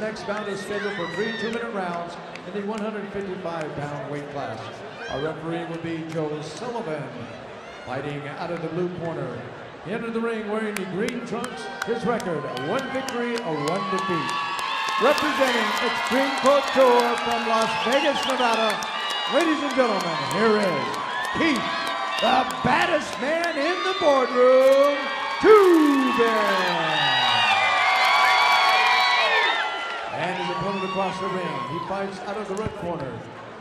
next bout is scheduled for 3 2-minute rounds in the 155-pound weight class. Our referee will be Joe Sullivan. Fighting out of the blue corner, he entered the ring wearing the green trunks. His record, 1 victory, 1 defeat. Representing Extreme Couture from Las Vegas, Nevada, ladies and gentlemen, here is Keith, the baddest man in the boardroom, Tubin. And his opponent across the ring, he fights out of the red corner.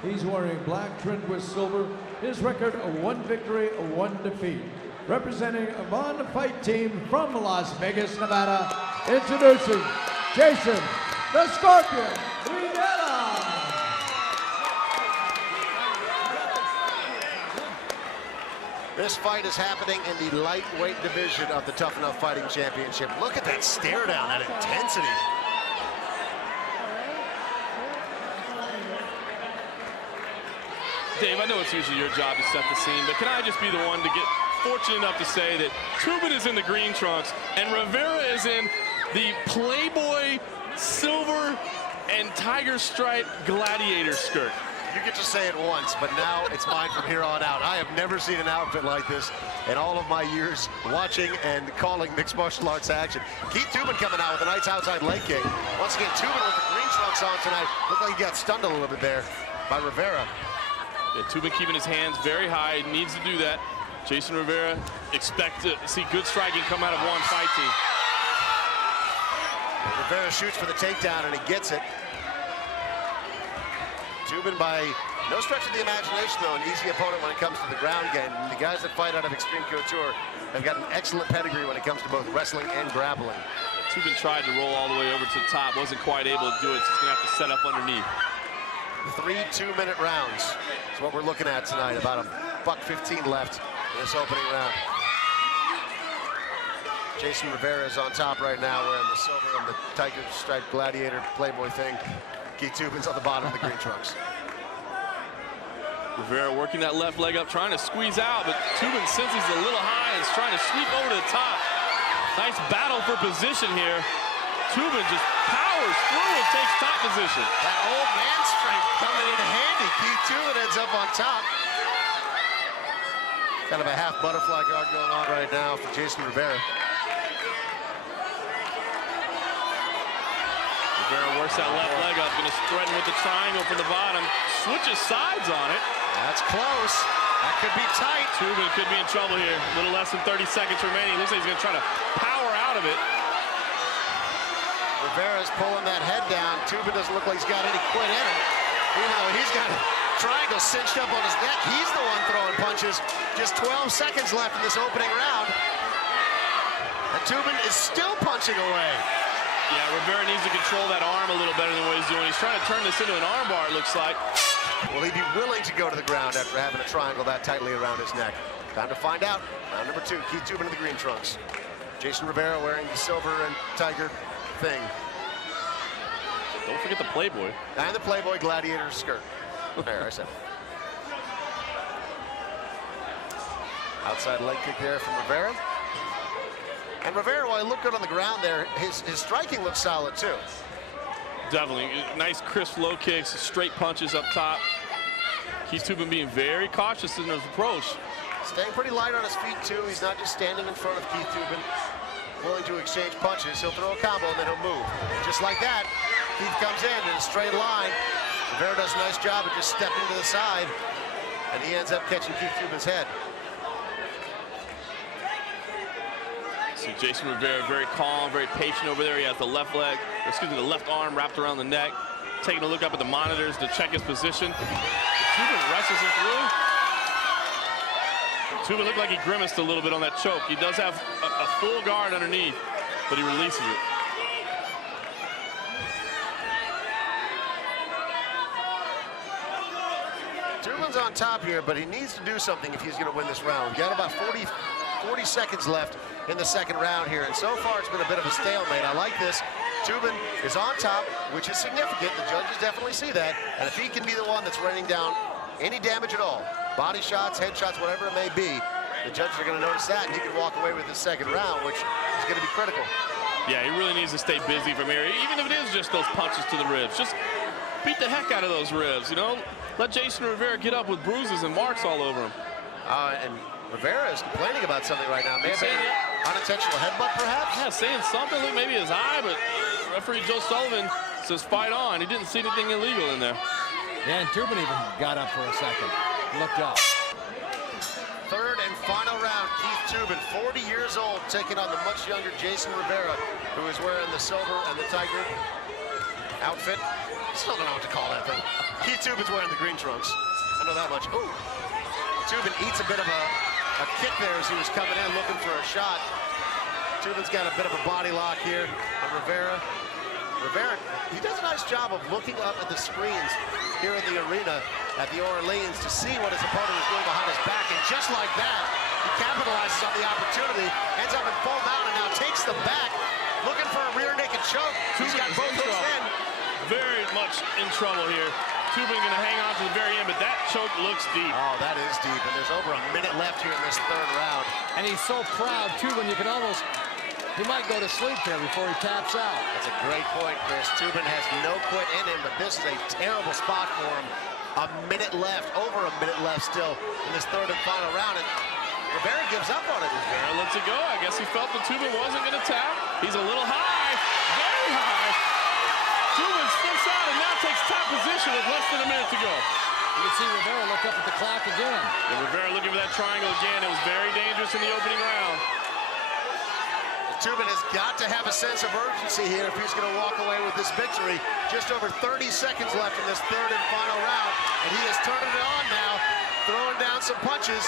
He's wearing black trimmed with silver. His record, 1 victory, 1 defeat. Representing Avon Fight Team from Las Vegas, Nevada, introducing Jason the Scorpion Rivera. This fight is happening in the lightweight division of the Tuff-N-Uff Fighting Championship. Look at that stare down, that intensity. Dave, I know it's usually your job to set the scene, but can I just be the one to get fortunate enough to say that Tubin is in the green trunks and Rivera is in the Playboy silver and tiger stripe gladiator skirt. You get to say it once, but now it's mine from here on out. I have never seen an outfit like this in all of my years watching and calling mixed martial arts action. Keith Tubin coming out with a nice outside leg kick. Once again, Tubin with the green trunks on tonight. Looked like he got stunned a little bit there by Rivera. Yeah, Tubin keeping his hands very high, needs to do that. Jason Rivera, expect to see good striking come out of one fight team. Rivera shoots for the takedown and he gets it. Tubin, by no stretch of the imagination, though, an easy opponent when it comes to the ground game. And the guys that fight out of Extreme Couture have got an excellent pedigree when it comes to both wrestling and grappling. Tubin tried to roll all the way over to the top, wasn't quite able to do it, so he's gonna have to set up underneath. 3 2-minute rounds is what we're looking at tonight. About $1:15 left in this opening round. Jason Rivera is on top right now, wearing the silver and the tiger stripe gladiator Playboy thing. Keith Tubin's on the bottom of the green trunks. Rivera working that left leg up, trying to squeeze out, but Tubin senses he's a little high and is trying to sweep over to the top. Nice battle for position here. Tubin just powers through and takes top position. That old man strength coming in handy. Keith Tubin ends up on top. Kind of a half butterfly guard going on right now for Jason Rivera. Rivera works that left leg up, gonna threaten with the triangle from the bottom. Switches sides on it. That's close. That could be tight. Tubin could be in trouble here. A little less than 30 seconds remaining. Looks like he's gonna try to power out of it. Rivera's pulling that head down. Tubin doesn't look like he's got any quit in him. Even though he's got a triangle cinched up on his neck, he's the one throwing punches. Just 12 seconds left in this opening round. And Tubin is still punching away. Yeah, Rivera needs to control that arm a little better than what he's doing. He's trying to turn this into an arm bar, it looks like. Will he be willing to go to the ground after having a triangle that tightly around his neck? Time to find out. Round number 2, Keith Tubin in the green trunks. Jason Rivera wearing the silver and tiger thing. Don't forget the Playboy. And the Playboy gladiator skirt. There, I said it. Outside leg kick there from Rivera. And Rivera, while he looked good on the ground there, his striking looks solid too. Definitely. Nice crisp low kicks, straight punches up top. Keith Tubin being very cautious in his approach. Staying pretty light on his feet too. He's not just standing in front of Keith Tubin, willing to exchange punches. He'll throw a combo and then he'll move. Just like that, Keith comes in a straight line. Rivera does a nice job of just stepping to the side, and he ends up catching Keith Tubin's head. See Jason Rivera very calm, very patient over there. He has the left leg, excuse me, the left arm wrapped around the neck, taking a look up at the monitors to check his position. Tubin wrestles him through. Tubin looked like he grimaced a little bit on that choke. He does have a full guard underneath, but he releases it. Tubin's on top here, but he needs to do something if he's going to win this round. We've got about 40 seconds left in the second round here, and so far it's been a bit of a stalemate. I like this. Tubin is on top, which is significant. The judges definitely see that, and if he can be the one that's raining down any damage at all, body shots, head shots, whatever it may be, the judges are going to notice that, and he can walk away with the second round, which is going to be critical. Yeah, he really needs to stay busy from here, even if it is just those punches to the ribs. Just beat the heck out of those ribs, you know? Let Jason Rivera get up with bruises and marks all over him. And Rivera is complaining about something right now. Maybe unintentional headbutt, perhaps? Yeah, saying something, look, maybe his eye, but referee Joe Sullivan says fight on. He didn't see anything illegal in there. Yeah, and Tubin even got up for a second. Looked up. Third and final round, Keith Tubin, 40 years old, taking on the much younger Jason Rivera, who is wearing the silver and the tiger outfit. Still don't know what to call that thing. Keith Tubin's wearing the green trunks. I know that much. Ooh. Tubin eats a bit of a kick there as he was coming in looking for a shot. Tubin's got a bit of a body lock here on Rivera. Rivera, he does a nice job of looking up at the screens here in the arena at the Orleans to see what his opponent is doing behind his back. And just like that, he capitalizes on the opportunity, ends up in full mount, and now takes the back, looking for a rear naked choke. He's got both hooks in. Very much in trouble here. Tubin going to hang on to the very end, but that choke looks deep. Oh, that is deep, and there's over a minute left here in this third round. And he's so proud, Tubin, you can almost, he might go to sleep there before he taps out. That's a great point, Chris. Tubin has no quit in him, but this is a terrible spot for him. A minute left, over a minute left still in this third and final round, and Rivera gives up on it. Rivera lets it go. I guess he felt that Tubin wasn't going to tap. He's a little high, very high. Tubin slips out and now takes top position with less than a minute to go. You can see Rivera look up at the clock again. And Rivera looking for that triangle again. It was very dangerous in the opening round. Tubin has got to have a sense of urgency here if he's going to walk away with this victory. Just over 30 seconds left in this third and final round, and he has turned it on now, throwing down some punches.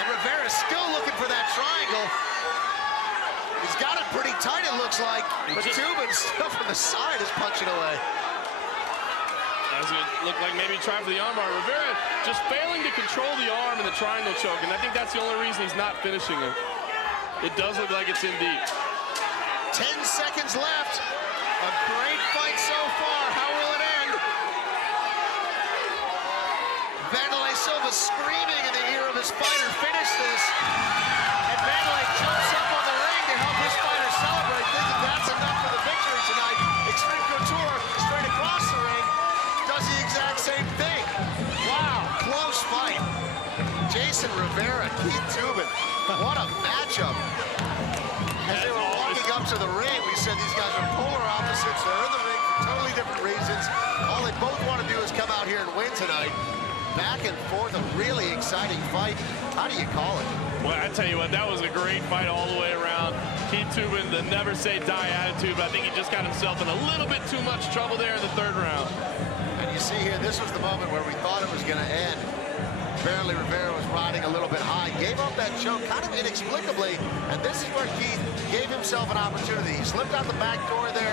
And Rivera is still looking for that triangle. He's got it pretty tight, it looks like, but Tubin still from the side is punching away. As it looked like maybe trying for the armbar. Rivera just failing to control the arm in the triangle choke, and I think that's the only reason he's not finishing it. It does look like it's in deep. 10 seconds left. A great fight so far. How will it end? Vanderlei Silva screaming in the ear of his fighter, finish this. And Vanderlei jumps up on the ring to help his fighter celebrate, thinking that's enough for the victory tonight. Extreme Couture, straight across the ring, does the exact same thing. Wow, close fight. Jason Rivera, Keith Tubin, what a matchup. As they were walking up to the ring, we said these guys are polar opposites. They're in the ring for totally different reasons. All they both want to do is come out here and win tonight. Back and forth, a really exciting fight. How do you call it? Well, I tell you what, that was a great fight all the way around. Keith Tubin, the never say die attitude, but I think he just got himself in a little bit too much trouble there in the third round. And you see here, this was the moment where we thought it was going to end. Apparently Rivera was riding a little bit high, gave up that choke kind of inexplicably, and this is where Keith gave himself an opportunity. He slipped out the back door there.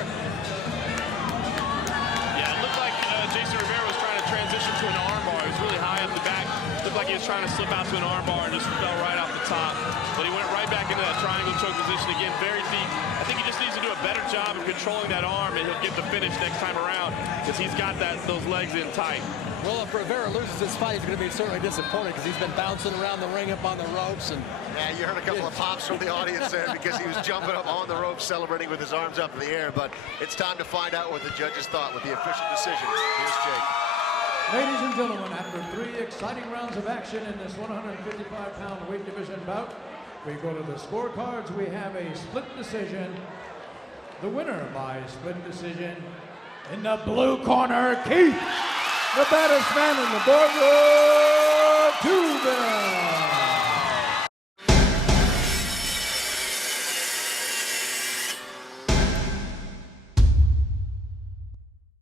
Yeah, it looked like Jason Rivera was trying to transition to an armbar. He was really high up the back. Looked like he was trying to slip out to an armbar and just fell right off the top. But he went right back into that triangle choke position again, very deep. I think he just needs to do a better job of controlling that arm, and he'll get the finish next time around because he's got those legs in tight. Well, if Rivera loses this fight, he's going to be certainly disappointed because he's been bouncing around the ring up on the ropes. And yeah, you heard a couple of pops from the audience there because he was jumping up on the ropes, celebrating with his arms up in the air. But it's time to find out what the judges thought with the official decision. Here's Jake. Ladies and gentlemen, after 3 exciting rounds of action in this 155-pound weight division bout, we go to the scorecards. We have a split decision. The winner by split decision in the blue corner, Keith, the baddest man in the boardroom, Tubin.